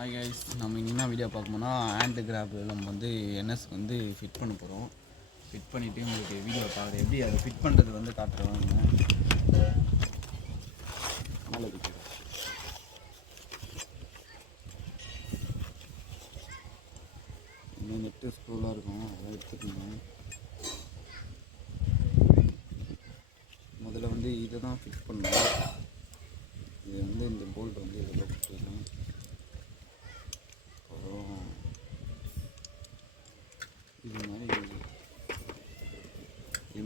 Hi guys, நம்ம இங்கே என்ன வீடியோ பார்க்கணும்னா ஹேண்ட் கிராப்பில் நம்ம வந்து என்எஸ்க்கு வந்து ஃபிட் பண்ண போகிறோம். ஃபிட் பண்ணிவிட்டு உங்களுக்கு வீடியோ பார்க்குறேன், எப்படி அதை ஃபிட் பண்ணுறது வந்து காட்டுறோம். நல்லது, இன்னும் நெட்டு ஸ்க்ரூலாக இருக்கும், அதை எடுத்துக்கணும். முதல்ல வந்து இதை தான் ஃபிட் பண்ணணும். இது வந்து இந்த போல்ட் வந்து இதில் போட்டுக்கலாம். அப்புறம் இது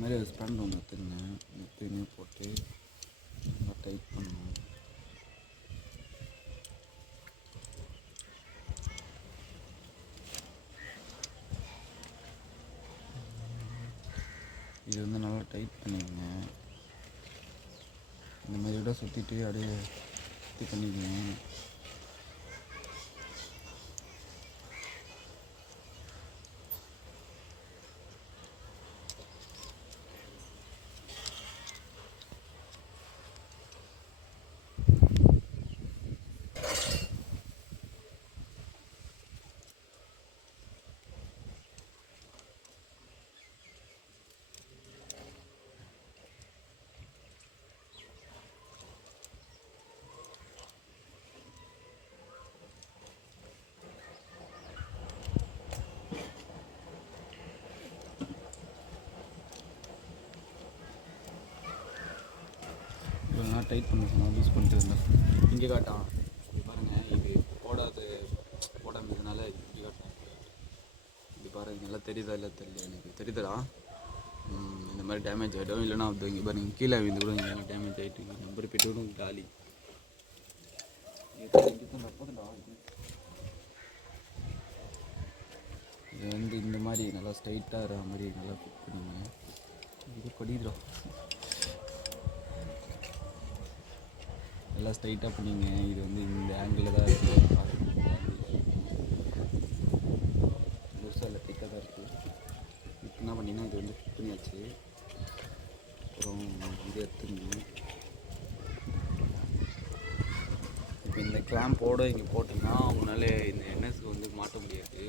மாதிரி ஒரு ஸ்பேண்ட் ஒன்று எடுத்துங்க போட்டு நல்லா டைட் பண்ணணும். இது வந்து நல்லா டைட் பண்ணிக்கங்க. இந்த மாதிரி விட சுற்றிட்டு அப்படியே சுற்றி பண்ணிக்கங்க. இதெல்லாம் டைட் பண்ண சொன்னால் யூஸ் பண்ணிட்டு இருந்தேன். இங்கே காட்டான், இது பாருங்கள். இது போடாததுனால இங்கே காட்டான். இது பாருங்கள், நல்லா தெரியுதா இல்லை தெரியல, எனக்கு தெரியுதுடா. இந்த மாதிரி டேமேஜ் ஆகிடும். இல்லைனா அது இங்கே பாருங்கள், கீழே விழுந்து கூட இங்கே டேமேஜ் ஆகிட்டு நம்பர் போய்ட்டு கூட காலி. இது வந்து இந்த மாதிரி நல்லா ஸ்ட்ரைட்டாக இருக்கிற மாதிரி நல்லா ஃபிட் பண்ணுங்க. இது படிக்கிறோம், நல்லா ஸ்ட்ரைட்டாக பண்ணிங்க. இது வந்து இந்த ஆங்கிளில் தான் இருக்குது, முழுசாக திக்காக தான் இருக்குது. இப்போ என்ன பண்ணிங்கன்னா இது வந்து ஃபிட் பண்ணியாச்சு. அப்புறம் இது எடுத்துக்கணும். இப்போ இந்த கிளாம்போடு இங்கே போட்டிங்கன்னா அவங்களால இந்த என்எஸ்க்கு வந்து மாட்ட முடியாது,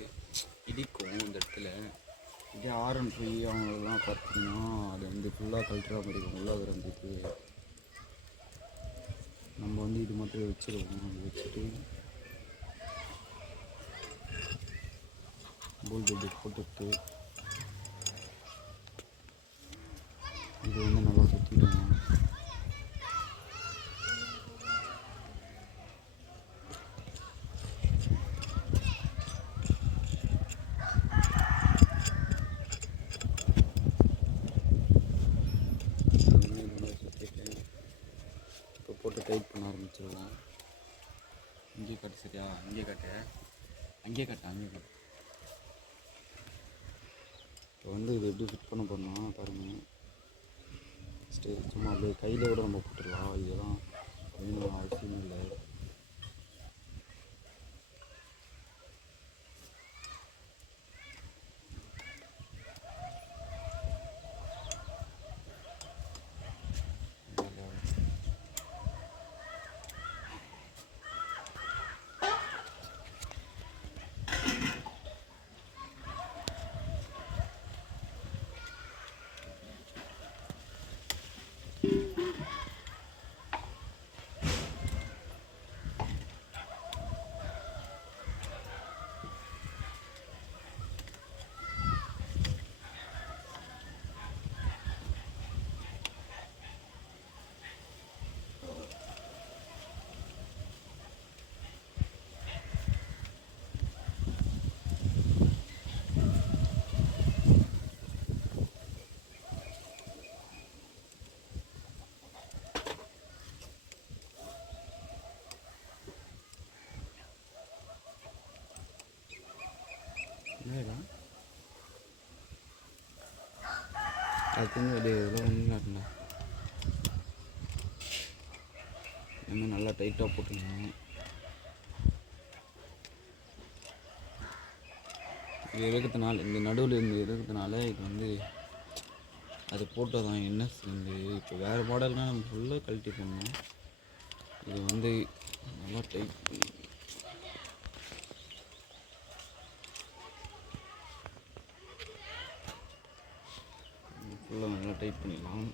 இடிக்கும் இந்த இடத்துல. இதே R1 அவங்களெல்லாம் பார்த்தீங்கன்னா அது வந்து ஃபுல்லாக கழட்டுற மாதிரி இருக்கும். உள்ளாக இருந்துட்டு நம்ம வந்து இது மட்டும் வச்சுருவோம். அது வச்சுட்டு போல்ட் இப்படி போட்டுட்டு இது வந்து நல்லா சுற்றிடுவோம். போட்டு டைட் பண்ண ஆரம்பிச்சிடுவோம். இங்கே கட்டு, சரியா? அங்கே கட்டு. இப்போ வந்து இது எப்படி ஃபிட் பண்ண போகிறோம்னா பாருங்கள். சும்மா அப்படியே கையில் கூட நம்ம போட்டுடலாம். இதெல்லாம் வேணும் அவசியம் இல்லை. அது இதெல்லாம் ஒன்றும் இல்லை. இன்னும் நல்லா டைட்டாக போட்டுக்கணும். இது இருக்கிறதுனால, இந்த நடுவில் இருந்து இருக்கிறதுனால இது வந்து அது போட்டால் தான் என்எஸ் வந்து. இப்போ வேறு மாடல்னால் நம்ம ஃபுல்லாக கழட்டி பண்ணணும். இது வந்து நல்லா டைட் பண்ணி ஃபுல்லாக நல்லா டைட் பண்ணிடலாம்.